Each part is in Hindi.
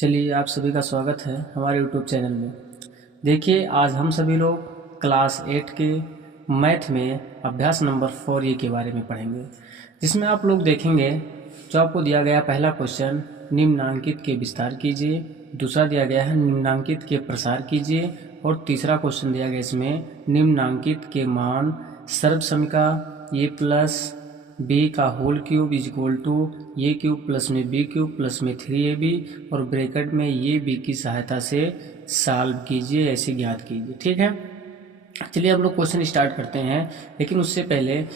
चलिए आप सभी का स्वागत है हमारे यूट्यूब चैनल में। देखिए आज हम सभी लोग क्लास 8 के मैथ में अभ्यास नंबर 4 ए के बारे में पढ़ेंगे, जिसमें आप लोग देखेंगे जो आपको दिया गया पहला क्वेश्चन निम्नांकित के विस्तार कीजिए, दूसरा दिया गया है निम्नांकित के प्रसार कीजिए और तीसरा क्वेश्चन दिया गया इसमें निम्नांकित के मान सर्वसमीका ए प्लस बी का whole cube is equal to A cube plus में बी क्यूब प्लस में 3ab और ब्रैकेट में ये बी की सहायता से सॉल्व कीजिए, ऐसे ज्ञात कीजिए। ठीक है, चलिए हम लोग क्वेश्चन स्टार्ट करते हैं। लेकिन उससे पहले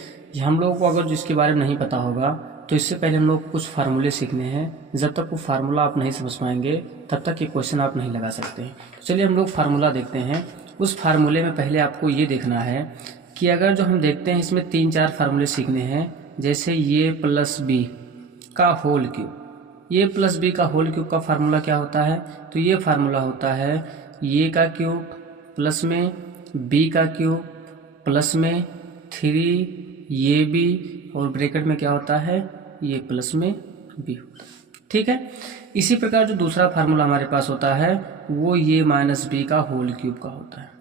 हम लोगों को अगर जिसके बारे में नहीं पता होगा तो इससे पहले हम लोग कुछ फार्मूले सीखने हैं। जब तक वो फार्मूला आप नहीं समझ पाएंगे तब तक ये क्वेश्चन आप नहीं लगा सकते हैं। तो चलिए हम लोग फार्मूला देखते हैं। उस फार्मूले में पहले आपको ये देखना है कि अगर जो हम देखते हैं इसमें 3-4 फार्मूले सीखने हैं, जैसे ये प्लस बी का होल क्यूब, ये प्लस बी का होल क्यूब का फार्मूला क्या होता है? तो ये फार्मूला होता है ये का क्यूब प्लस में बी का क्यूब प्लस में 3ab और ब्रैकेट में क्या होता है ये प्लस में बी होता है। ठीक है, इसी प्रकार जो दूसरा फार्मूला हमारे पास होता है वो ये माइनस बी का होल क्यूब का होता है।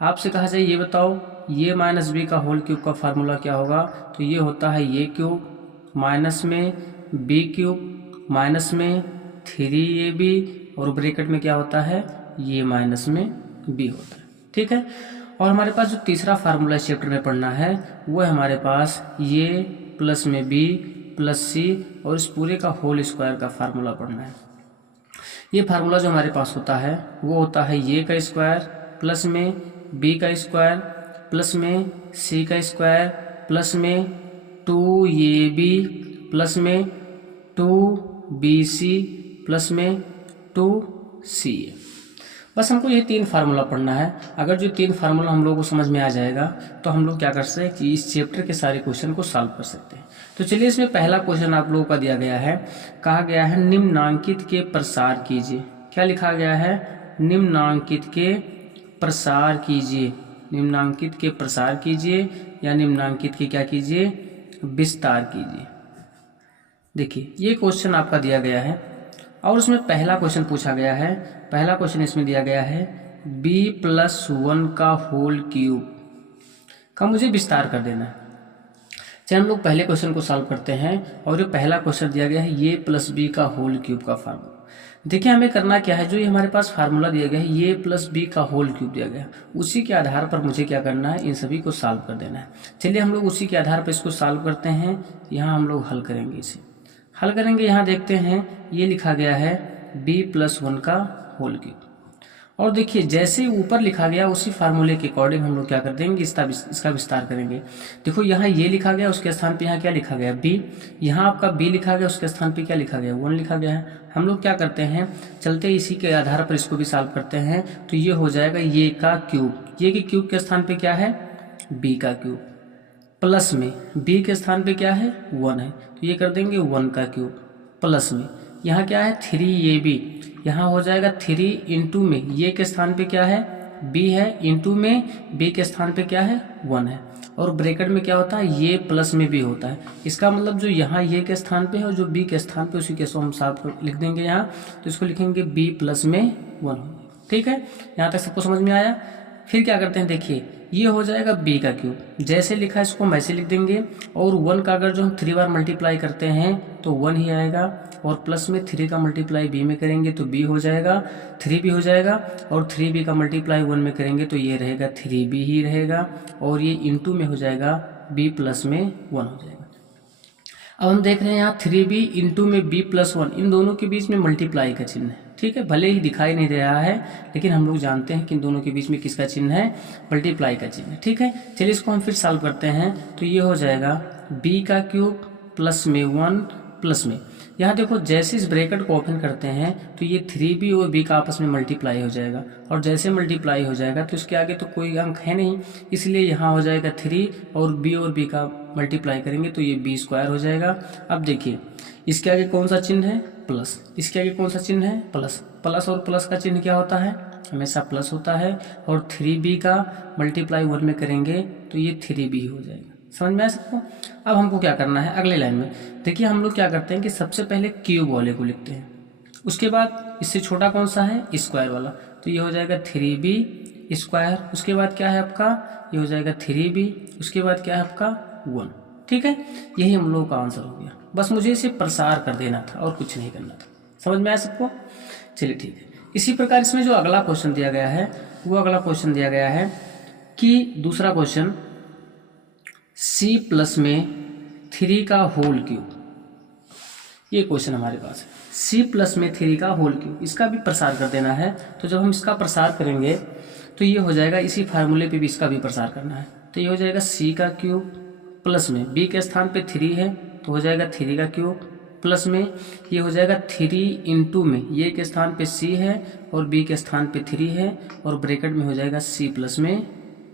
आपसे कहा जाए ये बताओ ये माइनस बी का होल क्यूब का फार्मूला क्या होगा? तो ये होता है ये क्यूब माइनस में बी क्यूब माइनस में 3ab और ब्रैकेट में क्या होता है ये माइनस में बी होता है। ठीक है, और हमारे पास जो तीसरा फार्मूला इस चैप्टर में पढ़ना है वो है हमारे पास ये प्लस में बी प्लस सी और इस पूरे का होल स्क्वायर का फार्मूला पढ़ना है। ये फार्मूला जो हमारे पास होता है वो होता है ये का स्क्वायर प्लस में बी का स्क्वायर प्लस में सी का स्क्वायर प्लस में 2ab प्लस में 2bc प्लस में 2ca। बस हमको ये 3 फार्मूला पढ़ना है। अगर जो 3 फार्मूला हम लोगों को समझ में आ जाएगा तो हम लोग क्या कर सकते हैं कि इस चैप्टर के सारे क्वेश्चन को सॉल्व कर सकते हैं। तो चलिए इसमें पहला क्वेश्चन आप लोगों का दिया गया है, कहा गया है निम्नांकित के प्रसार कीजिए। क्या लिखा गया है? निम्नांकित के प्रसार कीजिए, निम्नांकित के प्रसार कीजिए या निम्नांकित के क्या कीजिए विस्तार कीजिए। देखिए ये क्वेश्चन आपका दिया गया है और उसमें पहला क्वेश्चन पूछा गया है। पहला क्वेश्चन इसमें दिया गया है b+1 का होल क्यूब का मुझे विस्तार कर देना है। चलिए हम लोग पहले क्वेश्चन को सॉल्व करते हैं और जो पहला क्वेश्चन दिया गया है ये प्लस बी का होल क्यूब का फार्मूला। देखिए हमें करना क्या है, जो ये हमारे पास फार्मूला दिया गया है ये प्लस बी का होल क्यूब दिया गया है, उसी के आधार पर मुझे क्या करना है इन सभी को सॉल्व कर देना है। चलिए हम लोग उसी के आधार पर इसको सॉल्व करते हैं। यहाँ हम लोग हल करेंगे, इसे हल करेंगे। यहाँ देखते हैं ये लिखा गया है b+1 का होल क्यूब और देखिए जैसे ऊपर लिखा गया उसी फार्मूले के अकॉर्डिंग हम लोग क्या कर देंगे इसका विस्तार करेंगे। देखो यहाँ ये लिखा गया उसके स्थान पे यहाँ क्या लिखा गया b, यहाँ आपका b लिखा गया उसके स्थान पे क्या लिखा गया 1 लिखा गया है। हम लोग क्या करते हैं चलते इसी के आधार पर इसको भी सॉल्व करते हैं। तो ये हो जाएगा ये का क्यूब, ये के क्यूब के स्थान पे क्या है b का क्यूब प्लस में b के स्थान पे क्या है 1 है, तो ये कर देंगे 1 का क्यूब प्लस में यहाँ क्या है 3ab, यहाँ हो जाएगा 3 इंटू में ये के स्थान पे क्या है b है इंटू में b के स्थान पे क्या है 1 है और ब्रैकेट में क्या होता है ये प्लस में b होता है। इसका मतलब जो यहाँ ये के स्थान पे है और जो b के स्थान पे उसी के सो हम साथ लिख देंगे यहाँ, तो इसको लिखेंगे b प्लस में 1। ठीक है, यहाँ तक सबको समझ में आया। फिर क्या करते हैं देखिए ये हो जाएगा b का क्यूब, जैसे लिखा है इसको हम वैसे लिख देंगे और 1 का अगर जो हम 3 बार मल्टीप्लाई करते हैं तो 1 ही आएगा और प्लस में 3 का मल्टीप्लाई b में करेंगे तो b हो जाएगा 3b हो जाएगा और 3b का मल्टीप्लाई 1 में करेंगे तो ये रहेगा 3b ही रहेगा और ये इंटू में हो जाएगा b प्लस में 1 हो जाएगा। अब हम देख रहे हैं यहाँ 3b इंटू में b+1, इन दोनों के बीच में मल्टीप्लाई का चिन्ह है। ठीक है, भले ही दिखाई नहीं दे रहा है लेकिन हम लोग जानते हैं कि इन दोनों के बीच में किसका चिन्ह है मल्टीप्लाई का चिन्ह है। ठीक है, चलिए इसको हम फिर सॉल्व करते हैं। तो ये हो जाएगा b का क्यूब प्लस में 1 प्लस में यहाँ देखो जैसे इस ब्रैकेट को ओपन करते हैं तो ये 3b और b का आपस में मल्टीप्लाई हो जाएगा और जैसे मल्टीप्लाई हो जाएगा तो इसके आगे तो कोई अंक है नहीं, इसलिए यहाँ हो जाएगा 3 और b का मल्टीप्लाई करेंगे तो ये b² हो जाएगा। अब देखिए इसके आगे कौन सा चिन्ह है प्लस, इसके आगे कौन सा चिन्ह है प्लस, प्लस और प्लस का चिन्ह क्या होता है हमेशा प्लस होता है और 3b का मल्टीप्लाई 1 में करेंगे तो ये 3b हो जाएगा। समझ में आया सबको? अब हमको क्या करना है अगले लाइन में देखिए हम लोग क्या करते हैं कि सबसे पहले क्यूब वाले को लिखते हैं उसके बाद इससे छोटा कौन सा है, स्क्वायर वाला, तो ये हो जाएगा 3b स्क्वायर। उसके बाद क्या है आपका, ये हो जाएगा 3b, उसके बाद क्या है आपका 1। ठीक है, यही हम लोगों का आंसर हो गया। बस मुझे इसे प्रसार कर देना था और कुछ नहीं करना था। समझ में आया सबको? चलिए ठीक है। इसी प्रकार इसमें जो अगला क्वेश्चन दिया गया है, वो अगला क्वेश्चन दिया गया है कि दूसरा क्वेश्चन C+ में 3 का होल क्यूब, ये क्वेश्चन हमारे पास है। C+ में 3 का होल क्यूब, इसका भी प्रसार कर देना है। तो जब हम इसका प्रसार करेंगे तो ये हो जाएगा, इसी फार्मूले पे भी इसका भी प्रसार करना है। तो ये हो जाएगा C का क्यूब प्लस में b के स्थान पे 3 है तो हो जाएगा 3 का क्यूब, प्लस में ये हो जाएगा 3 इंटू में ये के स्थान पे c है और b के स्थान पे 3 है और ब्रैकेट में हो जाएगा C+ में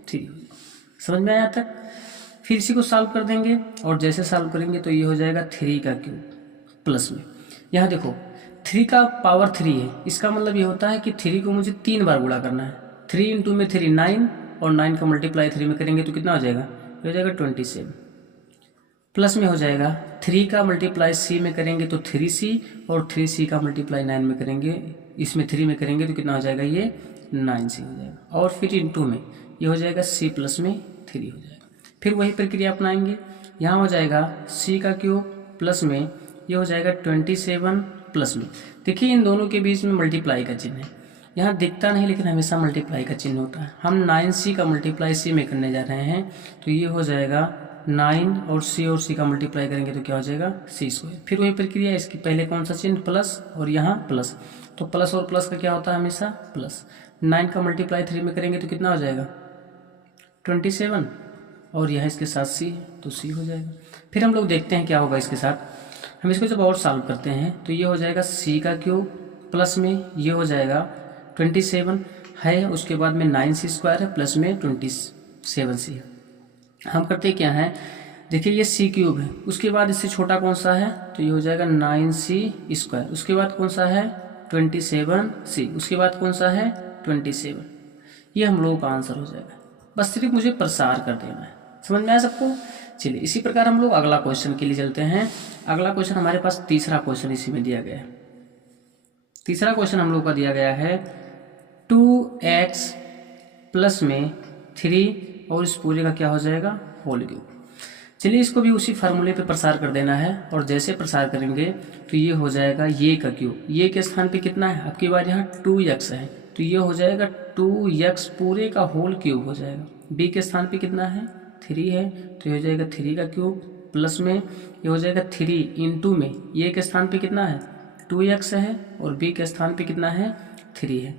3। समझ में आया तक? फिर इसी को सॉल्व कर देंगे और जैसे सॉल्व करेंगे तो ये हो जाएगा 3 का क्यूब प्लस में, यहाँ देखो 3 का पावर 3 है, इसका मतलब ये होता है कि 3 को मुझे 3 बार गुणा करना है। 3 इंटू में 3 9 और 9 का मल्टीप्लाई 3 में करेंगे तो कितना हो जाएगा, हो जाएगा 27। प्लस में हो जाएगा 3 का मल्टीप्लाई c में करेंगे तो 3c और 3c का मल्टीप्लाई 9 में करेंगे, इसमें 3 में करेंगे तो कितना हो जाएगा, ये 9c हो जाएगा। और फिर इंटू में ये हो जाएगा C+ में 3 हो जाएगा। फिर वही प्रक्रिया अपनाएंगे, यहाँ हो जाएगा c का क्यूब प्लस में ये हो जाएगा 27 प्लस में, देखिए इन दोनों के बीच में मल्टीप्लाई का चिन्ह है, यहाँ दिखता नहीं लेकिन हमेशा मल्टीप्लाई का चिन्ह होता है। हम 9c का मल्टीप्लाई c में करने जा रहे हैं तो ये हो जाएगा 9 और c का मल्टीप्लाई करेंगे तो क्या हो जाएगा c²। फिर वही प्रक्रिया, इसकी पहले कौन सा चिन्ह प्लस और यहाँ प्लस, तो प्लस और प्लस का क्या होता है हमेशा प्लस। 9 का मल्टीप्लाई 3 में करेंगे तो कितना हो जाएगा 27 और यह इसके साथ c है तो c हो जाएगा। फिर हम लोग देखते हैं क्या होगा इसके साथ, हम इसको जब और सॉल्व करते हैं तो ये हो जाएगा c का क्यूब प्लस में ये हो जाएगा 27 है, उसके बाद में 9c² है प्लस में 27c है। हम करते क्या है, देखिए ये c³ है, उसके बाद इससे छोटा कौन सा है तो ये हो जाएगा 9c², उसके बाद कौन सा है 27c, उसके बाद कौन सा है 27। ये हम लोगों का आंसर हो जाएगा। बस सिर्फ मुझे प्रसार कर देना है। समझ में आया सबको? चलिए इसी प्रकार हम लोग अगला क्वेश्चन के लिए चलते हैं। अगला क्वेश्चन हमारे पास तीसरा क्वेश्चन इसी में दिया गया है। तीसरा क्वेश्चन हम लोग का दिया गया है 2x प्लस में 3 और इस पूरे का क्या हो जाएगा होल क्यूब। चलिए इसको भी उसी फार्मूले पे प्रसार कर देना है और जैसे प्रसार करेंगे तो ये हो जाएगा ये का क्यूब, ये के स्थान पे कितना है आपकी बार यहाँ 2x है तो ये हो जाएगा 2x पूरे का होल क्यूब हो जाएगा। b के स्थान पे कितना है 3 है तो ये हो जाएगा 3 का क्यूब प्लस में ये हो जाएगा 3 इंटू में ये के स्थान पे कितना है 2x है और b के स्थान पे कितना है 3 है,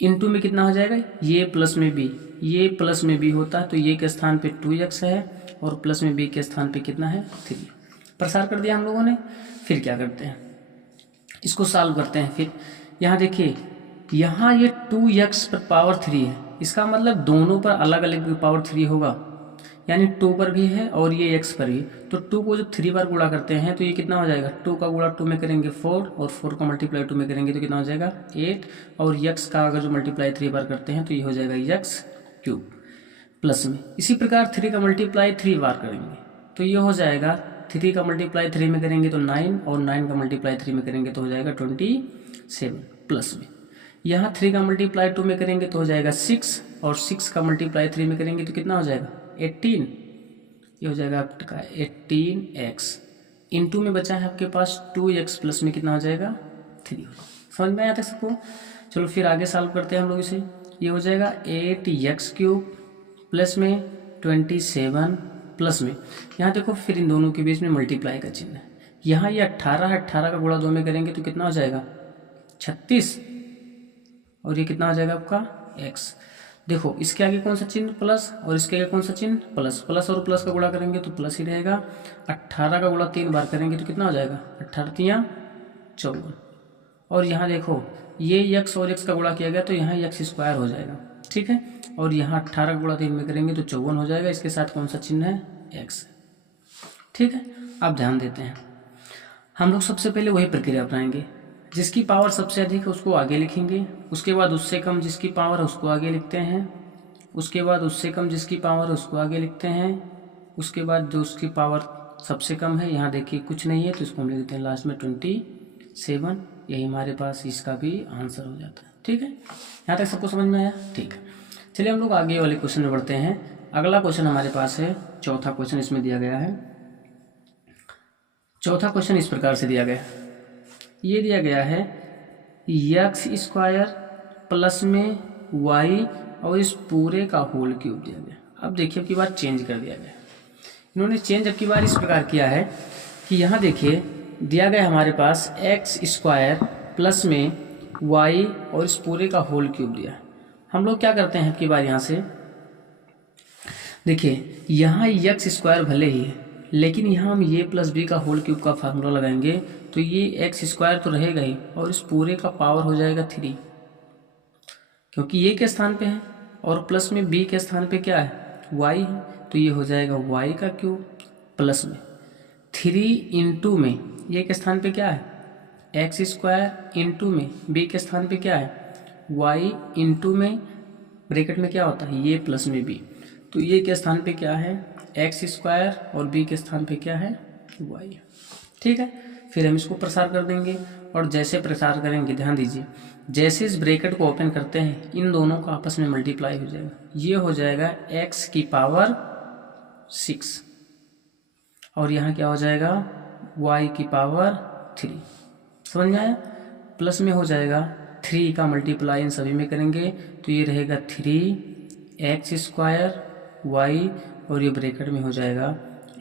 इंटू में कितना हो जाएगा ये प्लस में b, ये प्लस में b होता है तो ये के स्थान पे 2x है और प्लस में b के स्थान पे कितना है 3। प्रसार कर दिया हम लोगों ने। फिर क्या करते हैं, इसको सॉल्व करते हैं। फिर यहाँ देखिए यहाँ ये 2x पर पावर 3 है, इसका मतलब दोनों पर अलग अलग पावर 3 होगा, यानी 2 पर भी है और ये x पर भी। तो 2 को जब 3 बार गुणा करते हैं तो ये कितना हो जाएगा 2 का गुणा 2 में करेंगे 4 और 4 का मल्टीप्लाई 2 में करेंगे तो कितना हो जाएगा 8 और x का अगर जो मल्टीप्लाई 3 बार करते हैं तो ये हो जाएगा x³ प्लस में। इसी प्रकार 3 का मल्टीप्लाई 3 बार करेंगे तो ये हो जाएगा 3 का मल्टीप्लाई 3 में करेंगे तो 9 और 9 का मल्टीप्लाई 3 में करेंगे तो हो जाएगा 27 प्लस में। यहाँ 3 का मल्टीप्लाई 2 में करेंगे तो हो जाएगा 6 और 6 का मल्टीप्लाई 3 में करेंगे तो कितना हो जाएगा 18, ये हो जाएगा आपका 18x इंटू में बचा है आपके पास 2x प्लस में कितना हो जाएगा 3। समझ में आया था सबको? चलो फिर आगे सॉल्व करते हैं हम लोग इसे। ये हो जाएगा 8x³ प्लस में 27 प्लस में यहाँ देखो फिर इन दोनों के बीच में मल्टीप्लाई का चिन्ह है। यहाँ ये 18 है, 18 का गुणा 2 में करेंगे तो कितना हो जाएगा 36 और ये कितना हो जाएगा आपका x। देखो इसके आगे कौन सा चिन्ह प्लस और इसके आगे कौन सा चिन्ह प्लस, प्लस और प्लस का गुणा करेंगे तो प्लस ही रहेगा। 18 का गुणा 3 बार करेंगे तो कितना हो जाएगा 18 3 54 और यहाँ देखो ये x और x का गुणा किया गया तो यहाँ x² हो जाएगा, ठीक है। और यहाँ 18 का गुणा 3 में करेंगे तो 54 हो जाएगा, इसके साथ कौन सा चिन्ह है x, ठीक है। अब ध्यान देते हैं, हम लोग सबसे पहले वही प्रक्रिया अपनाएंगे, जिसकी पावर सबसे अधिक है उसको आगे लिखेंगे, उसके बाद उससे कम जिसकी पावर है उसको आगे लिखते हैं, उसके बाद उससे कम जिसकी पावर है उसको आगे लिखते हैं, उसके बाद जो उसकी पावर सबसे कम है यहाँ देखिए कुछ नहीं है तो इसको हम लिख देते हैं लास्ट में 27 यही हमारे पास इसका भी आंसर हो जाता है। ठीक है, यहाँ तक सबको समझ में आया? ठीक है, चलिए हम लोग आगे वाले क्वेश्चन में बढ़ते हैं। अगला क्वेश्चन हमारे पास है, चौथा क्वेश्चन इसमें दिया गया है। चौथा क्वेश्चन इस प्रकार से दिया गया है, ये दिया गया है एक्स स्क्वायर प्लस में वाई और इस पूरे का होल क्यूब दिया गया। अब देखिए अब की बार चेंज कर दिया गया, इन्होंने चेंज अब की बार इस प्रकार किया है कि यहाँ देखिए दिया गया हमारे पास एक्स स्क्वायर प्लस में वाई और इस पूरे का होल क्यूब दिया है। हम लोग क्या करते हैं अब की बार, यहाँ से देखिए यहाँ एक्स स्क्वायर भले ही है, लेकिन यहाँ हम ये प्लस बी का होल क्यूब का फार्मूला लगाएंगे तो ये एक्स स्क्वायर तो रहेगा ही और इस पूरे का पावर हो जाएगा 3, क्योंकि ये के स्थान पे है और प्लस में बी के स्थान पे क्या है, वाई है, तो ये हो जाएगा वाई का क्यूब प्लस में 3 इंटू में ये के स्थान पे क्या है, एक्स स्क्वायर इंटू में बी के स्थान पे क्या है, वाई इंटू में ब्रैकेट में क्या होता है ये प्लस में बी, तो ये के स्थान पे क्या है एक्स स्क्वायर और बी के स्थान पे क्या है वाई। ठीक है, फिर हम इसको प्रसार कर देंगे और जैसे प्रसार करेंगे ध्यान दीजिए, जैसे इस ब्रैकेट को ओपन करते हैं इन दोनों का आपस में मल्टीप्लाई हो जाएगा, ये हो जाएगा x की पावर 6 और यहाँ क्या हो जाएगा y की पावर 3। समझ में आया? प्लस में हो जाएगा 3 का मल्टीप्लाई इन सभी में करेंगे तो ये रहेगा 3x स्क्वायर y और ये ब्रैकेट में हो जाएगा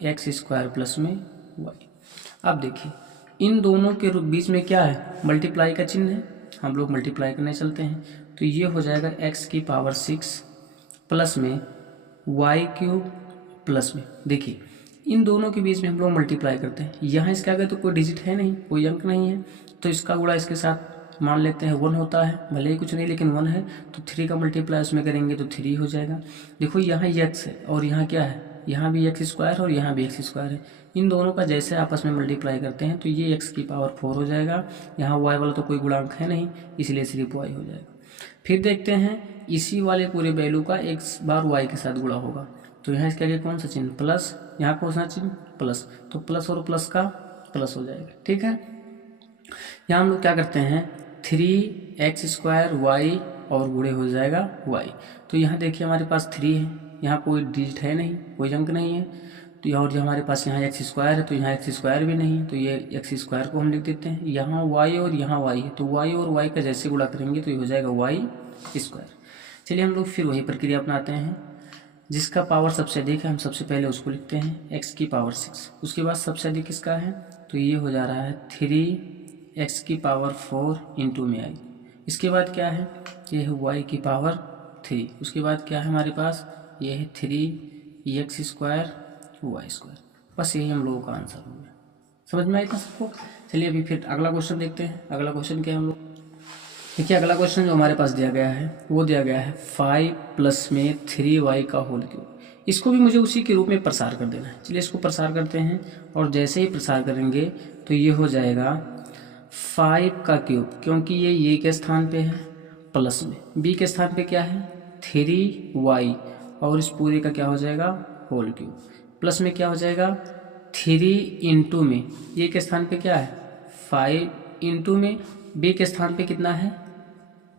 x स्क्वायर प्लस में y। अब देखिए इन दोनों के बीच में क्या है, मल्टीप्लाई का चिन्ह है, हम लोग मल्टीप्लाई करने चलते हैं तो ये हो जाएगा x की पावर 6 प्लस में y क्यूब प्लस में, देखिए इन दोनों के बीच में हम लोग मल्टीप्लाई करते हैं, यहाँ इसके आगे तो कोई डिजिट है नहीं, कोई अंक नहीं है, तो इसका गुणा इसके साथ मान लेते हैं 1 होता है, भले ही कुछ नहीं लेकिन 1 है, तो 3 का मल्टीप्लाई उसमें करेंगे तो 3 हो जाएगा। देखो यहाँ x है और यहाँ क्या है, यहाँ भी एक्स स्क्वायर और यहाँ भी एक्स स्क्वायर है, इन दोनों का जैसे आपस में मल्टीप्लाई करते हैं तो ये x की पावर 4 हो जाएगा, यहाँ y वाला तो कोई गुणांक है नहीं इसलिए सिर्फ y हो जाएगा। फिर देखते हैं इसी वाले पूरे वैल्यू का एक बार y के साथ गुणा होगा तो यहाँ इसके आगे कौन सा चिन्ह प्लस, यहाँ कौन सा चिन्ह प्लस, तो प्लस और प्लस का प्लस हो जाएगा। ठीक है, यहाँ हम लोग क्या करते हैं 3x स्क्वायर वाई और गुणे हो जाएगा y, तो यहाँ देखिए हमारे पास 3 है, यहाँ कोई डिजिट है नहीं, कोई अंक नहीं है, तो और जो हमारे पास यहाँ एक्स स्क्वायर है तो यहाँ एक्स स्क्वायर भी नहीं है तो ये एक्स स्क्वायर को हम लिख देते हैं, यहाँ y और यहाँ y है तो y और y का जैसे गुणा करेंगे तो ये हो जाएगा y स्क्वायर। चलिए हम लोग फिर वही प्रक्रिया अपनाते हैं, जिसका पावर सबसे अधिक है हम सबसे पहले उसको लिखते हैं x की पावर 6, उसके बाद सबसे अधिक किसका है तो ये हो जा रहा है 3x की पावर 4 इंटू में आई, इसके बाद क्या है ये है y की पावर 3, उसके बाद क्या है हमारे पास ये है 3x स्क्वायर वाई स्क्वायर। बस यही हम लोगों का आंसर हो गया। समझ में आया था सबको? चलिए अभी फिर अगला क्वेश्चन देखते हैं। अगला क्वेश्चन क्या है हम लोग देखिए, अगला क्वेश्चन जो हमारे पास दिया गया है वो दिया गया है 5 प्लस में 3y का होल क्यूब। इसको भी मुझे उसी के रूप में प्रसार कर देना है। चलिए इसको प्रसार करते हैं और जैसे ही प्रसार करेंगे तो ये हो जाएगा 5 का क्यूब, क्योंकि ये के स्थान पे है, प्लस में b के स्थान पे क्या है 3y और इस पूरे का क्या हो जाएगा होल क्यूब, प्लस में क्या हो जाएगा 3 इंटू में ये के स्थान पे क्या है 5 इंटू में b के स्थान पे कितना है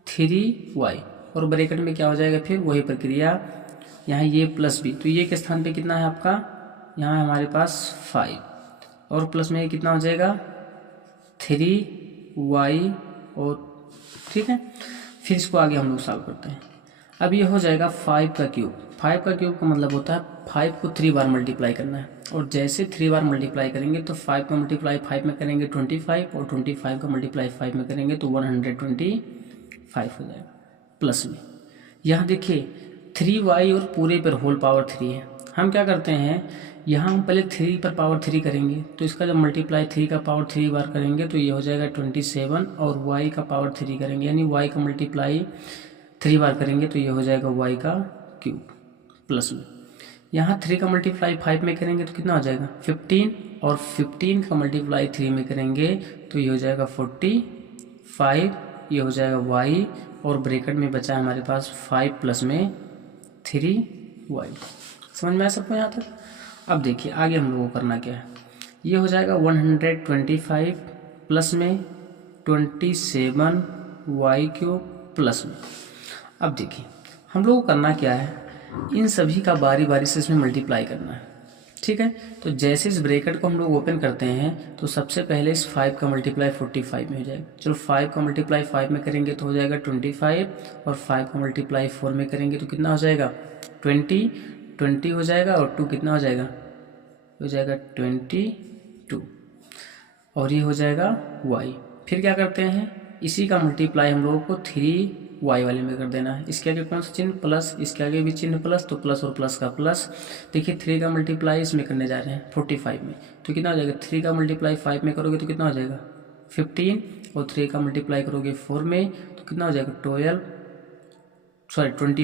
3y और ब्रैकेट में क्या हो जाएगा फिर वही प्रक्रिया, यहाँ ये प्लस b, तो ये के स्थान पे कितना है आपका यहाँ हमारे पास 5 और प्लस में ये कितना हो जाएगा 3y और ठीक है। फिर इसको आगे हम लोग सॉल्व करते हैं। अब ये हो जाएगा 5 का क्यूब। 5 का क्यूब का मतलब होता है 5 को 3 बार मल्टीप्लाई करना है और जैसे 3 बार मल्टीप्लाई करेंगे तो 5 का मल्टीप्लाई 5 में करेंगे 25 और 25 का मल्टीप्लाई 5 में करेंगे तो 125 हो जाएगा। प्लस में यहाँ देखिए 3y और पूरे पर होल पावर 3 है। हम क्या करते हैं यहाँ हम पहले 3 पर पावर 3 करेंगे तो इसका जब मल्टीप्लाई 3 का पावर 3 बार करेंगे तो ये हो जाएगा 27 और y का पावर 3 करेंगे यानी y का मल्टीप्लाई 3 बार करेंगे तो ये हो जाएगा y का क्यूब, प्लस में यहाँ 3 का मल्टीप्लाई 5 में करेंगे तो कितना हो जाएगा 15 और 15 का मल्टीप्लाई 3 में करेंगे तो ये हो जाएगा 45, ये हो जाएगा y और ब्रैकेट में बचा है हमारे पास 5 प्लस में 3y। समझ में आया सबको यहाँ तक? अब देखिए आगे हम लोगों को करना क्या है, ये हो जाएगा 125 प्लस में 27y³ प्लस में। अब देखिए हम लोग को करना क्या है, इन सभी का बारी बारी से इसमें मल्टीप्लाई करना है, ठीक है। तो जैसे इस ब्रैकेट को हम लोग ओपन करते हैं तो सबसे पहले इस 5 का मल्टीप्लाई 45 में हो जाएगा। चलो 5 का मल्टीप्लाई 5 में करेंगे तो हो जाएगा 25, और 5 का मल्टीप्लाई 4 में करेंगे तो कितना हो जाएगा 20 हो जाएगा, और 2 कितना हो जाएगा 22, और ये हो जाएगा y। फिर क्या करते हैं, इसी का मल्टीप्लाई हम लोगों को 3y वाले में कर देना है। इसके आगे कौन सा चिन्ह प्लस, इसके आगे भी चिन्ह प्लस, तो प्लस और प्लस का प्लस। देखिए 3 का मल्टीप्लाई इसमें करने जा रहे हैं 45 में, तो कितना हो जाएगा 3 का मल्टीप्लाई 5 में करोगे तो कितना हो जाएगा 15, और 3 का मल्टीप्लाई करोगे 4 में तो कितना हो जाएगा 20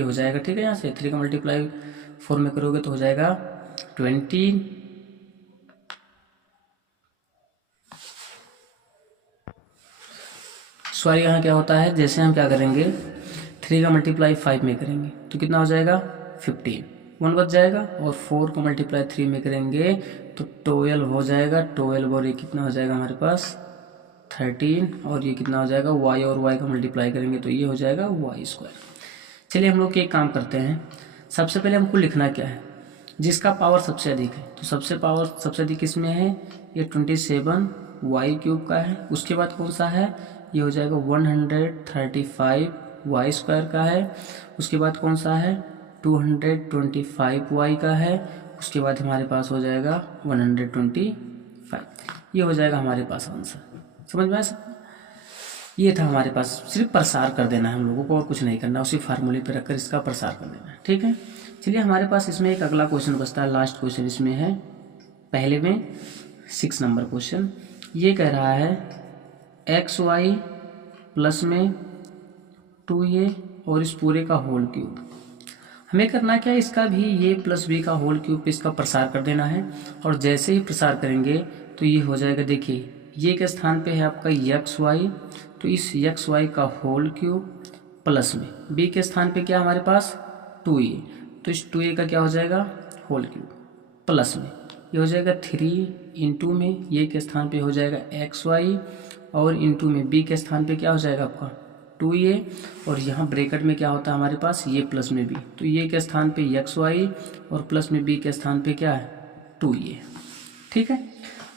हो जाएगा, ठीक है। यहाँ से 3 का मल्टीप्लाई 4 में करोगे तो हो जाएगा 20। सॉरी यहाँ क्या होता है, जैसे हम क्या करेंगे 3 का मल्टीप्लाई 5 में करेंगे तो कितना हो जाएगा 15, 1 बच जाएगा, और 4 को मल्टीप्लाई 3 में करेंगे तो 12 हो जाएगा, 12 और ये कितना हो जाएगा हमारे पास 13, और ये कितना हो जाएगा y, और y का मल्टीप्लाई करेंगे तो ये हो जाएगा y²। चलिए हम लोग एक काम करते हैं, सबसे पहले हमको लिखना क्या है, जिसका पावर सबसे अधिक है, तो पावर सबसे अधिक किसमें है, ये 27y³ का है। उसके बाद कौन सा है, ये हो जाएगा 135y² का है। उसके बाद कौन सा है 225y का है। उसके बाद हमारे पास हो जाएगा 125, ये हो जाएगा हमारे पास आंसर। समझ में आया सब, ये था हमारे पास, सिर्फ प्रसार कर देना है हम लोगों को और कुछ नहीं करना, उसी फार्मूले पे रखकर इसका प्रसार कर देना है, ठीक है। चलिए हमारे पास इसमें एक अगला क्वेश्चन बचता है, लास्ट क्वेश्चन इसमें है, पहले में 6 नंबर क्वेश्चन। ये कह रहा है XY प्लस में 2a और इस पूरे का होल क्यूब। हमें करना क्या है, इसका भी ये प्लस बी का होल क्यूब पे इसका प्रसार कर देना है, और जैसे ही प्रसार करेंगे तो ये हो जाएगा, देखिए ये के स्थान पे है आपका XY, तो इस XY का होल क्यूब प्लस में b के स्थान पे क्या हमारे पास 2a, तो इस 2a का क्या हो जाएगा होल क्यूब प्लस में ये हो जाएगा 3 इंटू में ये के स्थान पे हो जाएगा XY, और इंटू में b के स्थान पे क्या हो जाएगा आपका 2a, और यहाँ ब्रैकेट में क्या होता है हमारे पास ये प्लस में b, तो ये के स्थान पे XY और प्लस में b के स्थान पे क्या है 2a, ठीक है।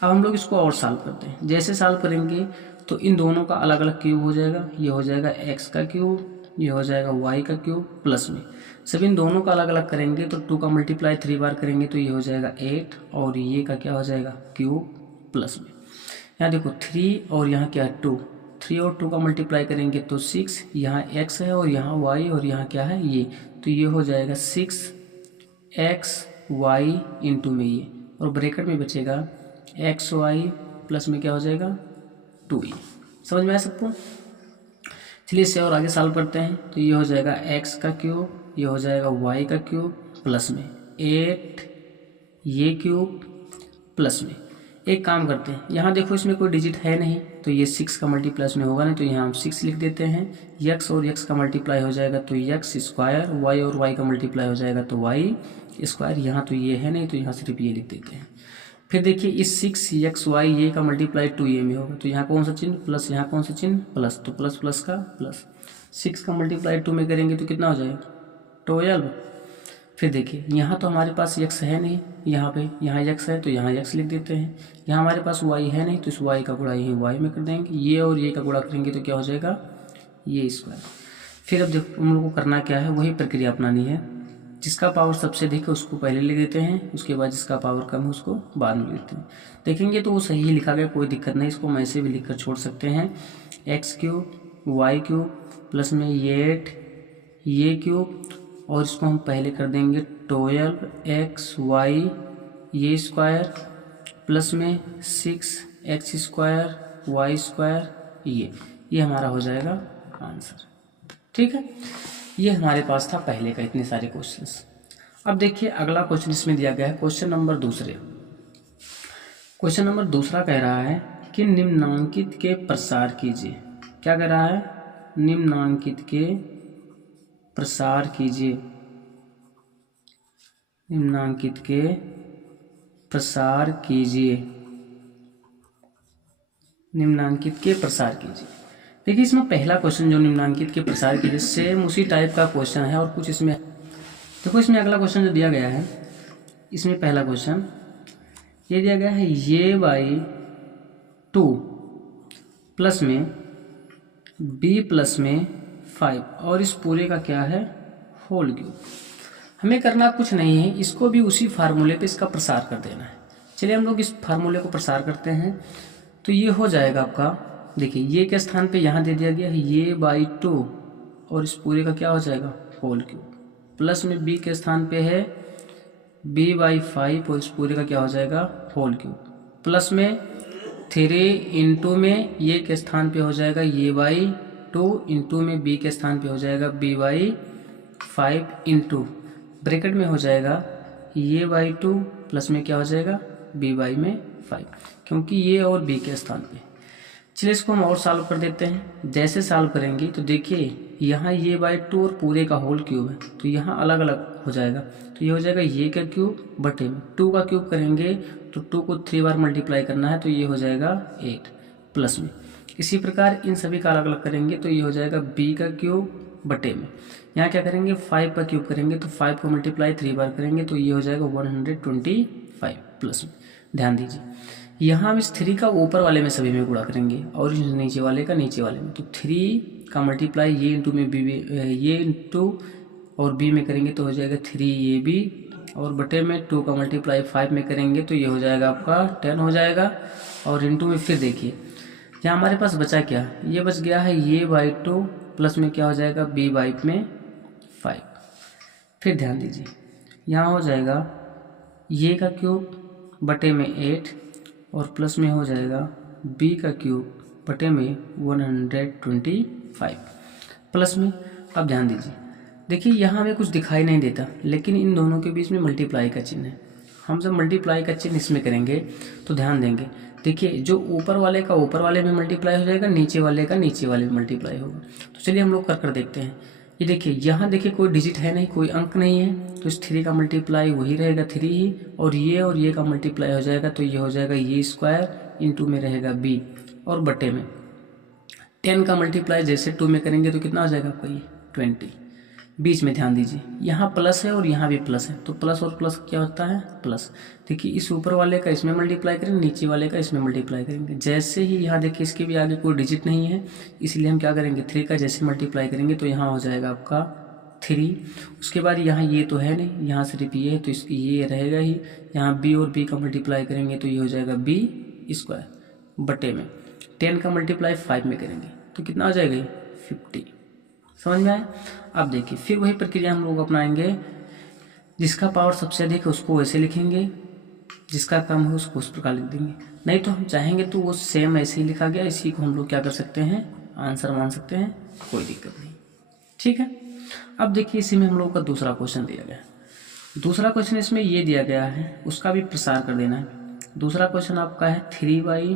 अब हम लोग इसको और सॉल्व करते हैं, जैसे सॉल्व करेंगे तो इन दोनों का अलग अलग क्यूब हो जाएगा, ये हो जाएगा x का क्यूब, ये हो जाएगा y का क्यूब प्लस में, सब इन दोनों का अलग अलग करेंगे तो 2 का मल्टीप्लाई 3 बार करेंगे तो ये हो जाएगा 8, और ये का क्या हो जाएगा क्यूब प्लस में। यहाँ देखो 3 और यहाँ क्या है 2, 3 और 2 का मल्टीप्लाई करेंगे तो 6, यहाँ x है और यहाँ y, और यहाँ क्या है ये, तो ये हो जाएगा 6xy इंटू में ये, और ब्रैकेट में बचेगा xy प्लस में क्या हो जाएगा 2e। समझ में आया सबको। चलिए इससे और आगे सॉल्व करते हैं, तो ये हो जाएगा x का क्यूब, ये हो जाएगा y का क्यूब प्लस में 8 ये क्यूब प्लस में। एक काम करते हैं, यहाँ देखो इसमें कोई डिजिट है नहीं तो ये 6 का मल्टीप्लस में होगा नहीं, तो यहाँ हम 6 लिख देते हैं। x और x का मल्टीप्लाई हो जाएगा तो x स्क्वायर, y और y का मल्टीप्लाई हो जाएगा तो y स्क्वायर। यहाँ तो ये है नहीं तो यहाँ सिर्फ ये लिख देते हैं। फिर देखिए इस 6xy ये का मल्टीप्लाई 2a में होगा, तो यहाँ कौन सा चिन्ह प्लस, यहाँ कौन सा चिन्ह प्लस, तो प्लस प्लस का प्लस। 6 का मल्टीप्लाई 2 में करेंगे तो कितना हो जाएगा 12। फिर देखिए यहाँ तो हमारे पास x है नहीं, यहाँ पे यहाँ x है तो यहाँ x लिख देते हैं। यहाँ हमारे पास y है नहीं तो इस y का गुणा यहीं y में कर देंगे, ये और ये का गुणा करेंगे तो क्या हो जाएगा ये स्क्वायर। फिर अब देखो हम लोग को करना क्या है, वही प्रक्रिया अपनानी है। जिसका पावर सबसे अधिक है उसको पहले लिख देते हैं, उसके बाद जिसका पावर कम है उसको बाद में लिखते हैं। देखेंगे तो वो सही लिखा गया, कोई दिक्कत नहीं, इसको मैं ऐसे भी लिख कर छोड़ सकते हैं। x cube y cube plus में ये 8 ये क्यूब, और इसको हम पहले कर देंगे 12xy ये स्क्वायर प्लस में 6x स्क्वायर y स्क्वायर ये हमारा हो जाएगा आंसर। ठीक है, ये हमारे पास था पहले का इतने सारे क्वेश्चंस। अब देखिए अगला क्वेश्चन इसमें दिया गया है क्वेश्चन नंबर दूसरा कह रहा है कि निम्नांकित के प्रसार कीजिए। क्या कह रहा है, निम्नांकित के प्रसार कीजिए, निम्नांकित के प्रसार कीजिए। निम्नांकित के प्रसार कीजिए। देखिए इसमें पहला क्वेश्चन जो निम्नांकित के प्रसार कीजिए, सेम उसी टाइप का क्वेश्चन है और कुछ इसमें देखो। इसमें अगला क्वेश्चन जो दिया गया है, इसमें पहला क्वेश्चन ये दिया गया है ये बाई 2 प्लस में बी प्लस में 5 और इस पूरे का क्या है, होल क्यूब। हमें करना कुछ नहीं है, इसको भी उसी फार्मूले पे इसका प्रसार कर देना है। चलिए हम लोग इस फार्मूले को प्रसार करते हैं। तो ये हो जाएगा आपका, देखिए ये के स्थान पे यहाँ दे दिया गया है ये बाई 2 और इस पूरे का क्या हो जाएगा, होल क्यूब, प्लस में बी के स्थान पे है बी बाई 5 और इस पूरे का क्या हो जाएगा, होल क्यूब, प्लस में 3 इंटू में ये के स्थान पे हो जाएगा ये बाई 2 इंटू में बी के स्थान पे हो जाएगा बी बाई 5 इंटू ब्रैकेट में हो जाएगा ये बाई 2 प्लस में क्या हो जाएगा बी बाई में 5, क्योंकि ये और बी के स्थान पे। चलिए इसको हम और सॉल्व कर देते हैं। जैसे सॉल्व करेंगे तो देखिए यहाँ ये बाई 2 और पूरे का होल क्यूब है, तो यहाँ अलग अलग हो जाएगा। तो ये हो जाएगा ये का क्यूब बटे में 2 का क्यूब करेंगे तो 2 को 3 बार मल्टीप्लाई करना है, तो ये हो जाएगा 8 प्लस में। इसी प्रकार इन सभी का अलग अलग करेंगे तो ये हो जाएगा बी का क्यूब बटे में, यहाँ क्या करेंगे 5 का क्यूब करेंगे तो 5 को मल्टीप्लाई 3 बार करेंगे तो ये हो जाएगा 125 प्लस में। ध्यान दीजिए यहाँ हम इस 3 का ऊपर वाले में सभी में गुणा करेंगे और इस नीचे वाले का नीचे वाले में, तो 3 का मल्टीप्लाई ये इंटू में बी ये इंटू और बी में करेंगे तो हो जाएगा 3 ये बी और बटे में 2 का मल्टीप्लाई 5 में करेंगे तो ये हो जाएगा आपका 10 हो जाएगा। और इंटू में फिर देखिए यहाँ हमारे पास बचा क्या, ये बच गया है ये बाई 2 प्लस में क्या हो जाएगा बी बाई में 5। फिर ध्यान दीजिए यहाँ हो जाएगा ये का क्यूब बटे में 8 और प्लस में हो जाएगा b का क्यूब बटे में 125 प्लस में। अब ध्यान दीजिए, देखिए यहाँ हमें कुछ दिखाई नहीं देता, लेकिन इन दोनों के बीच में मल्टीप्लाई का चिन्ह है। हम जब मल्टीप्लाई का चिन्ह इसमें करेंगे तो ध्यान देंगे, देखिए जो ऊपर वाले का ऊपर वाले में मल्टीप्लाई हो जाएगा, नीचे वाले का नीचे वाले में मल्टीप्लाई होगा। तो चलिए हम लोग कर देखते हैं। ये देखिए यहाँ देखिए कोई डिजिट है नहीं, कोई अंक नहीं है, तो इस 3 का मल्टीप्लाई वही रहेगा 3 ही, और ये का मल्टीप्लाई हो जाएगा तो ये हो जाएगा ये स्क्वायर इंटू में रहेगा b और बटे में 10 का मल्टीप्लाई जैसे 2 में करेंगे तो कितना हो जाएगा आपका ये 20। बीच में ध्यान दीजिए यहाँ प्लस है और यहाँ भी प्लस है, तो प्लस और प्लस क्या होता है प्लस। देखिए इस ऊपर वाले का इसमें मल्टीप्लाई करेंगे, नीचे वाले का इसमें मल्टीप्लाई करेंगे। जैसे ही यहाँ देखिए इसके भी आगे कोई डिजिट नहीं है, इसलिए हम क्या करेंगे 3 का जैसे मल्टीप्लाई करेंगे तो यहाँ हो जाएगा आपका 3। उसके बाद यहाँ ये तो है नहीं, यहाँ सिर्फ ये है तो इसकी ये रहेगा ही। यहाँ b और b का मल्टीप्लाई करेंगे तो ये हो जाएगा b स्क्वायर बटे में 10 का मल्टीप्लाई 5 में करेंगे तो कितना हो जाएगा 50। समझ में आया। अब देखिए फिर वही प्रक्रिया हम लोग अपनाएंगे, जिसका पावर सबसे अधिक है उसको वैसे लिखेंगे, जिसका कम है उसको उस प्रकार लिख देंगे। नहीं तो हम चाहेंगे तो वो सेम ऐसे ही लिखा गया, इसी को हम लोग क्या कर सकते हैं आंसर मान सकते हैं, कोई दिक्कत नहीं। ठीक है, अब देखिए इसी में हम लोग का दूसरा क्वेश्चन दिया गया है। दूसरा क्वेश्चन इसमें ये दिया गया है, उसका भी प्रसार कर देना है। दूसरा क्वेश्चन आपका है 3y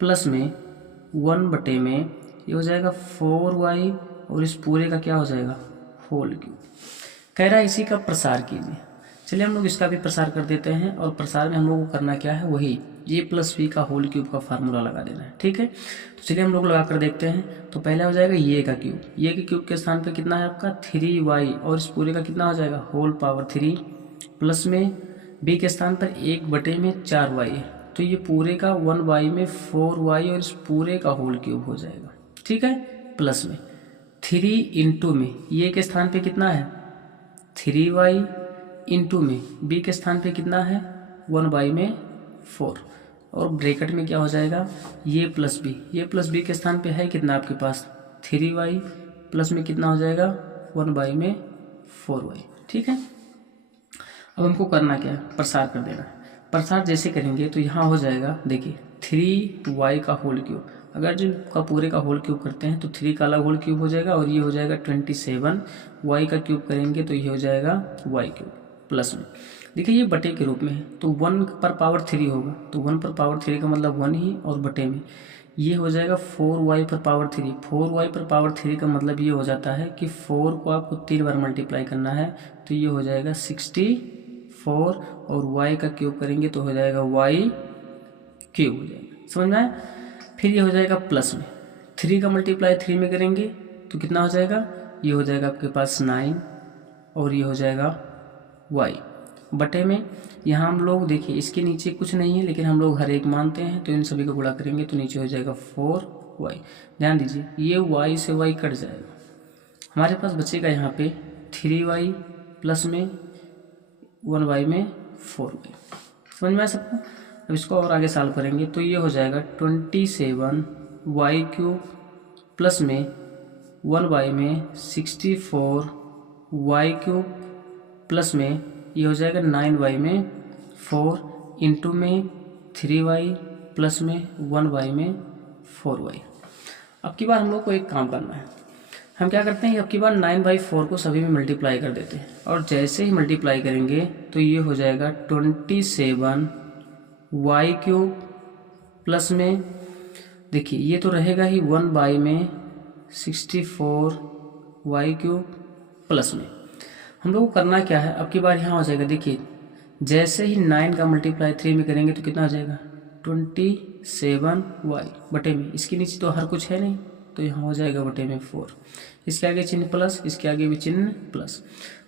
प्लस में 1 बटे में ये हो जाएगा 4y और इस पूरे का क्या हो जाएगा होल क्यूब। कह रहा है इसी का प्रसार कीजिए। चलिए हम लोग इसका भी प्रसार कर देते हैं, और प्रसार में हम लोग को करना क्या है वही ये प्लस बी का होल क्यूब का फार्मूला लगा देना है। ठीक है, तो चलिए हम लोग लगा कर देखते हैं। तो पहले हो जाएगा ये का क्यूब, ये के क्यूब के स्थान पे कितना है आपका 3y और इस पूरे का कितना हो जाएगा होल पावर 3 प्लस में b के स्थान पर 1 बटे में 4y है, तो ये पूरे का 1y में 4y और इस पूरे का होल क्यूब हो जाएगा। ठीक है, प्लस में 3 इंटू में ये के स्थान पे कितना है 3y इंटू में b के स्थान पे कितना है 1y में 4 और ब्रैकेट में क्या हो जाएगा ये प्लस b के स्थान पे है कितना आपके पास 3y प्लस में कितना हो जाएगा 1y में 4y। ठीक है, अब हमको करना क्या है प्रसार कर देना है। प्रसार जैसे करेंगे तो यहाँ हो जाएगा देखिए 3y का होल क्यूब, अगर जो का पूरे का होल क्यूब करते हैं तो 3 का अलग होल क्यूब हो जाएगा और ये हो जाएगा 27। y का क्यूब करेंगे तो ये हो जाएगा y क्यूब प्लस में देखिए ये बटे के रूप में है तो 1 पर पावर 3 होगा, तो 1 पर पावर 3 का मतलब 1 ही, और बटे में ये हो जाएगा 4y पर पावर 3। 4y पर पावर 3 का मतलब ये हो जाता है कि 4 को आपको 3 बार मल्टीप्लाई करना है, तो ये हो जाएगा 64 और y का क्यूब करेंगे तो हो जाएगा y क्यूब हो जाएगा। समझ में आया। फिर ये हो जाएगा प्लस में, 3 का मल्टीप्लाई 3 में करेंगे तो कितना हो जाएगा, ये हो जाएगा आपके पास 9 और ये हो जाएगा y बटे में। यहाँ हम लोग देखिए इसके नीचे कुछ नहीं है लेकिन हम लोग हर एक मानते हैं, तो इन सभी को गुणा करेंगे तो नीचे हो जाएगा 4y। ध्यान दीजिए ये y से y कट जाएगा, हमारे पास बचेगा यहाँ पे 3y प्लस में 1y में 4y। समझ में आया सबको। अब इसको और आगे सॉल्व करेंगे तो ये हो जाएगा 27y³ प्लस में 1y में 64y³ प्लस में ये हो जाएगा 9y में 4 इंटू में 3y प्लस में 1y में 4y। अब की बार हम लोग को एक काम करना है, हम क्या करते हैं अब की बार 9/4 को सभी में मल्टीप्लाई कर देते हैं, और जैसे ही मल्टीप्लाई करेंगे तो ये हो जाएगा 27y³ प्लस में देखिए ये तो रहेगा ही 1y में 64y³ प्लस में। हम लोग को करना क्या है, अब की बार यहाँ हो जाएगा देखिए जैसे ही 9 का मल्टीप्लाई 3 में करेंगे तो कितना हो जाएगा 27y बटे में, इसके नीचे तो हर कुछ है नहीं तो यहाँ हो जाएगा बटे में 4, इसके आगे चिन्ह प्लस, इसके आगे भी चिन्ह प्लस।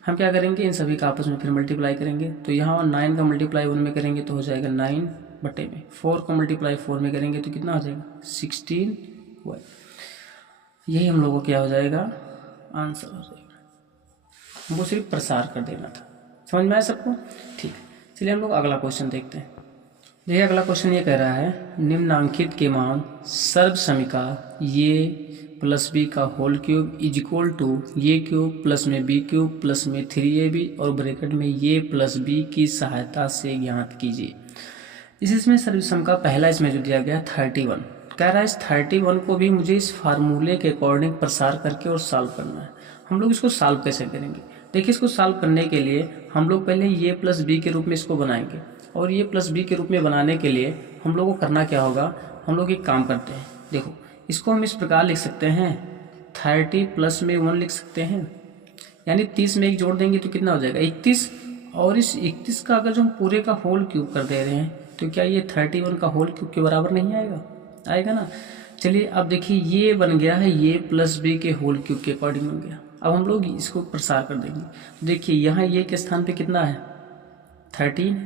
हम क्या करेंगे इन सभी का आपस में फिर मल्टीप्लाई करेंगे, तो यहाँ 9 का मल्टीप्लाई 1 में करेंगे तो हो जाएगा 9 बटे में, 4 का मल्टीप्लाई 4 में करेंगे तो कितना हो जाएगा 16y। यही हम लोगों को क्या हो जाएगा आंसर हो जाएगा, हमको सिर्फ प्रसार कर देना था। समझ में आया सबको। ठीक है, चलिए हम लोग अगला क्वेश्चन देखते हैं। देखिए अगला क्वेश्चन ये कह रहा है निम्नांकित के मान सर्व समीका ये प्लस बी का whole cube is equal to ये क्यूब प्लस में बी क्यूब प्लस में 3ab और ब्रैकेट में ये प्लस बी की सहायता से ज्ञात कीजिए। इसमें सर्व सम का पहला इसमें जो दिया गया 31 कह रहा है, इस 31 को भी मुझे इस फार्मूले के अकॉर्डिंग प्रसार करके और सॉल्व करना है। हम लोग इसको सॉल्व कैसे करेंगे, देखिए इसको सॉल्व करने के लिए हम लोग पहले ये प्लस बी के रूप में इसको बनाएंगे, और ये प्लस बी के रूप में बनाने के लिए हम लोग को करना क्या होगा, हम लोग एक काम करते हैं। देखो इसको हम इस प्रकार लिख सकते हैं 30 प्लस में 1 लिख सकते हैं, यानी 30 में 1 जोड़ देंगे तो कितना हो जाएगा 31, और इस 31 का अगर जो हम पूरे का होल क्यूब कर दे रहे हैं तो क्या ये 31 का होल क्यूब के बराबर नहीं आएगा, आएगा ना। चलिए अब देखिए ये बन गया है ये प्लस बी के होल क्यूब के अकॉर्डिंग बन गया। अब हम लोग इसको प्रसार कर देंगे, देखिए यहाँ ये के स्थान पे कितना है 13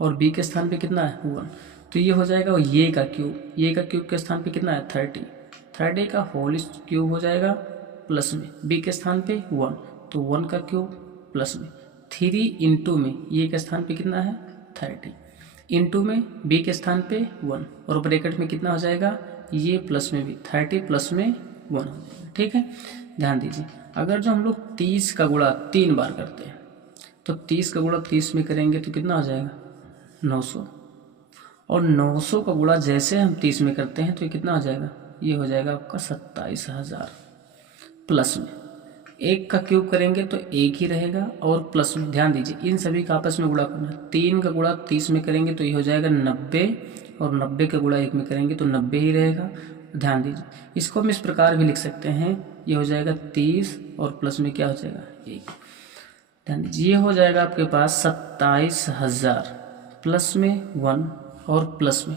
और बी के स्थान पे कितना है 1, तो ये हो जाएगा ये का क्यूब, ये का क्यूब के स्थान पे कितना है 30 का होल क्यूब हो जाएगा प्लस में बी के स्थान पे 1, तो 1 का क्यूब प्लस में 3 इंटू में ये के स्थान पे कितना है 30 इंटू में बी के स्थान पे 1 और ब्रैकेट में कितना हो जाएगा ये प्लस में भी 30 प्लस में 1 हो जाएगा। ठीक है, ध्यान दीजिए अगर जो हम लोग 30 का गुणा 3 बार करते हैं तो 30 का गुणा 30 में करेंगे तो कितना हो जाएगा 900, और 900 का गुणा जैसे हम 30 में करते हैं तो ये कितना हो जाएगा, ये हो जाएगा आपका 27,000 प्लस में 1 का क्यूब करेंगे तो 1 ही रहेगा और प्लस में ध्यान दीजिए इन सभी का आपस में गुणा करना, 3 का गुणा 30 में करेंगे तो ये हो जाएगा 90 और 90 का गुणा 1 में करेंगे तो 90 ही रहेगा। ध्यान दीजिए इसको हम इस प्रकार भी लिख सकते हैं, ये हो जाएगा 30 और प्लस में क्या हो जाएगा 1। ध्यान दीजिए ये हो जाएगा आपके पास 27,000 प्लस में 1 और प्लस में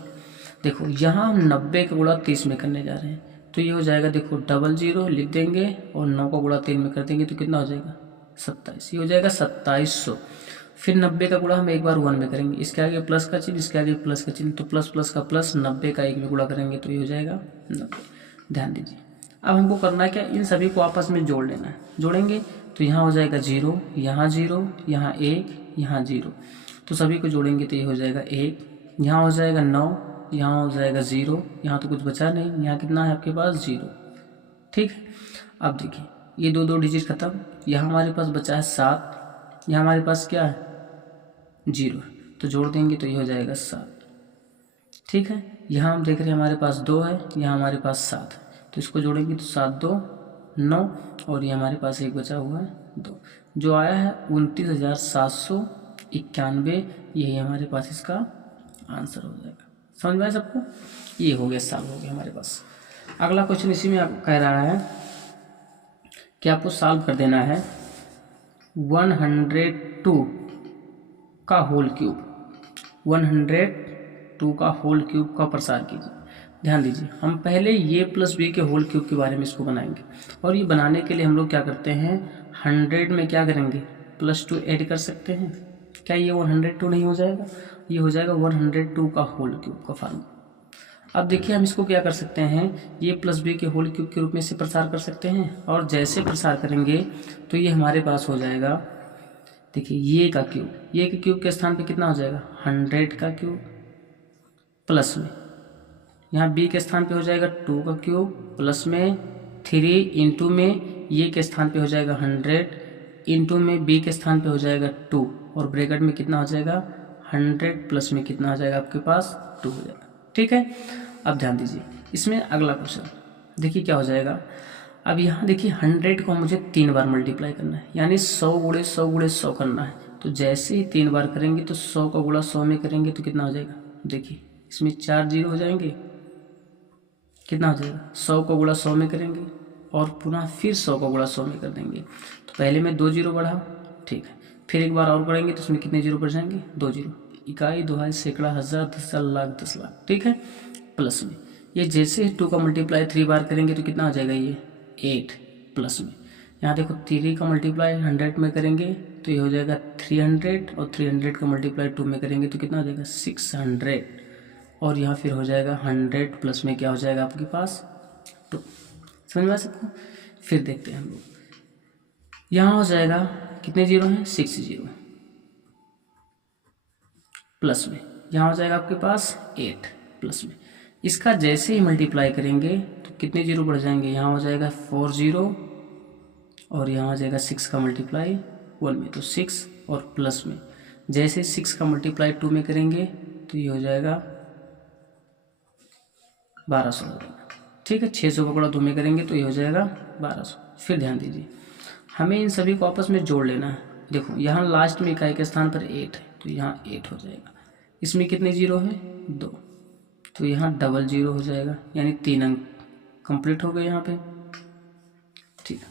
देखो यहाँ हम 90 का गुणा 30 में करने जा रहे हैं तो ये हो जाएगा देखो 00 लिख देंगे और 9 का गुणा 3 में कर देंगे तो कितना हो जाएगा 27, ये हो जाएगा 2700। फिर 90 का गुणा हम एक बार 1 में करेंगे, इसके आगे प्लस का चिन्ह, इसके आगे प्लस का चिन्ह, तो प्लस प्लस का प्लस, 90 का 1 में गुणा करेंगे तो ये हो जाएगा 90। ध्यान दीजिए अब हमको करना है क्या, इन सभी को आपस में जोड़ लेना है। जोड़ेंगे तो यहाँ हो जाएगा 0, यहाँ 0, यहाँ 1, यहाँ 0, तो सभी को जोड़ेंगे तो ये हो जाएगा 1, यहाँ हो जाएगा 9, यहाँ हो जाएगा 0, यहाँ तो कुछ बचा नहीं, यहाँ कितना है आपके पास 0। ठीक है, अब देखिए ये 2 डिजिट खत्म, यहाँ हमारे पास बचा है 7, यहाँ हमारे पास क्या है 0, तो जोड़ देंगे तो ये हो जाएगा 7। ठीक है, यहाँ हम देख रहे हैं हमारे पास 2 है, यहाँ हमारे पास 7 है, तो इसको जोड़ेंगे तो 7 2 9 और ये हमारे पास एक बचा हुआ है 2, जो आया है 29,791, यही हमारे पास इसका आंसर हो जाएगा। समझ में आया सबको, ये हो गया सॉल्व हो गया हमारे पास। अगला क्वेश्चन इसी में आपको कह रहा है कि आपको सॉल्व कर देना है 102 का होल क्यूब, 102 का होल क्यूब का प्रसार कीजिए। ध्यान दीजिए, हम पहले ये प्लस बी के होल क्यूब के बारे में इसको बनाएंगे, और ये बनाने के लिए हम लोग क्या करते हैं, 100 में क्या करेंगे, +2 ऐड कर सकते हैं। क्या ये 102 नहीं हो जाएगा, ये हो जाएगा 102 का होल क्यूब का फार्मूला। अब देखिए हम इसको क्या कर सकते हैं, ये प्लस बी के होल क्यूब के रूप में इसे प्रसार कर सकते हैं, और जैसे प्रसार करेंगे तो ये हमारे पास हो जाएगा, देखिए ये का क्यूब के स्थान पे कितना हो जाएगा, 100 का क्यूब, प्लस में यहाँ बी के स्थान पे हो जाएगा 2 का क्यूब, प्लस में 3 इंटू में ये के स्थान पे हो जाएगा 100, इंटू में बी के स्थान पे हो जाएगा 2, और ब्रैकेट में कितना हो जाएगा 100 प्लस में कितना हो जाएगा आपके पास 2 हो जाएगा। ठीक है, अब ध्यान दीजिए इसमें अगला क्वेश्चन, देखिए क्या हो जाएगा। अब यहाँ देखिए 100 को मुझे 3 बार मल्टीप्लाई करना है, यानी 100 गुणे 100 गुणे 100 करना है। तो जैसे ही 3 बार करेंगे तो 100 का गुणा 100 में करेंगे तो कितना हो जाएगा, देखिए इसमें 4 जीरो हो जाएंगे, कितना हो जाएगा, 100 को गुणा 100 में करेंगे और पुनः फिर 100 को गुणा 100 में कर देंगे। तो पहले में 2 जीरो बढ़ा, ठीक है, फिर एक बार और करेंगे तो उसमें कितने जीरो बढ़ जाएंगे, 2 जीरो, इकाई, दुहाई, सैकड़ा, हज़ार, 10,000, लाख, 10 लाख। ठीक है, प्लस में ये जैसे 2 का मल्टीप्लाई 3 बार करेंगे तो कितना हो जाएगा, ये 8, प्लस में यहाँ देखो 3 का मल्टीप्लाई 100 में करेंगे तो ये हो जाएगा 300, और 300 का मल्टीप्लाई 2 में करेंगे तो कितना हो जाएगा 600, और यहाँ फिर हो जाएगा 100 प्लस में क्या हो जाएगा आपके पास 2। समझ में आ सकते हैं। फिर देखते हैं हम लोग, यहाँ हो जाएगा कितने जीरो हैं, 6 जीरो, प्लस में यहाँ हो जाएगा आपके पास 8, प्लस में इसका जैसे ही मल्टीप्लाई करेंगे तो कितने जीरो बढ़ जाएंगे, यहाँ हो जाएगा 4 जीरो, और यहाँ हो जाएगा 6 का मल्टीप्लाई 1 में तो 6, और प्लस में जैसे 6 का मल्टीप्लाई 2 में करेंगे तो ये हो जाएगा 1200 हो जाएगा। ठीक है, 600 का गुणा 2 में करेंगे तो ये हो जाएगा 1200। फिर ध्यान दीजिए हमें इन सभी को आपस में जोड़ लेना है। देखो यहाँ लास्ट में इकाई के स्थान पर 8 है तो यहाँ 8 हो जाएगा, इसमें कितने जीरो है 2, तो यहाँ डबल जीरो हो जाएगा, यानी 3 अंक कंप्लीट हो गए यहाँ पे। ठीक है,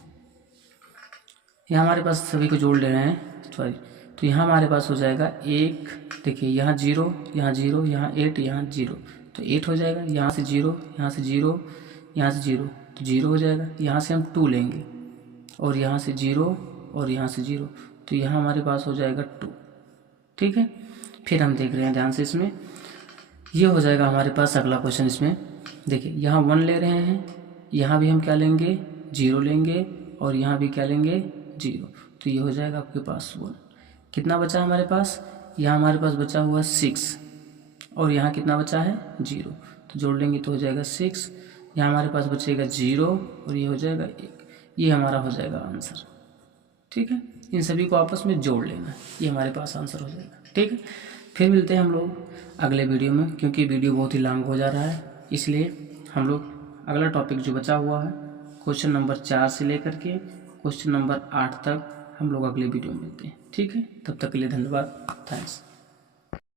यहाँ हमारे पास सभी को जोड़ ले रहे हैं, सॉरी, तो यहाँ हमारे पास हो जाएगा 1, देखिए यहाँ 0, यहाँ 0, यहाँ 8, यहाँ 0, तो 8 हो जाएगा, यहाँ से 0, यहाँ से 0, यहाँ से 0, तो 0 हो जाएगा। यहाँ से हम 2 लेंगे और यहाँ से 0 और यहाँ से 0, तो यहाँ हमारे पास हो जाएगा 2। ठीक है, फिर हम देख रहे हैं ध्यान से, इसमें ये हो जाएगा हमारे पास अगला क्वेश्चन। इसमें देखिए यहाँ 1 ले रहे हैं, यहाँ भी हम क्या लेंगे 0 लेंगे, और यहाँ भी क्या लेंगे 0, तो ये हो जाएगा आपके पास 1। कितना बचा हमारे पास, यहाँ हमारे पास बचा हुआ 6, और यहाँ कितना बचा है 0, तो जोड़ लेंगे तो हो जाएगा 6, यहाँ हमारे पास बचेगा 0 और ये हो जाएगा 1, ये हमारा हो जाएगा आंसर। ठीक है, इन सभी को आपस में जोड़ लेना, ये हमारे पास आंसर हो जाएगा। ठीक है, फिर मिलते हैं हम लोग अगले वीडियो में, क्योंकि वीडियो बहुत ही लंबा हो जा रहा है, इसलिए हम लोग अगला टॉपिक जो बचा हुआ है क्वेश्चन नंबर 4 से लेकर के क्वेश्चन नंबर 8 तक हम लोग अगले वीडियो में मिलते हैं। ठीक है, तब तक के लिए धन्यवाद, थैंक्स।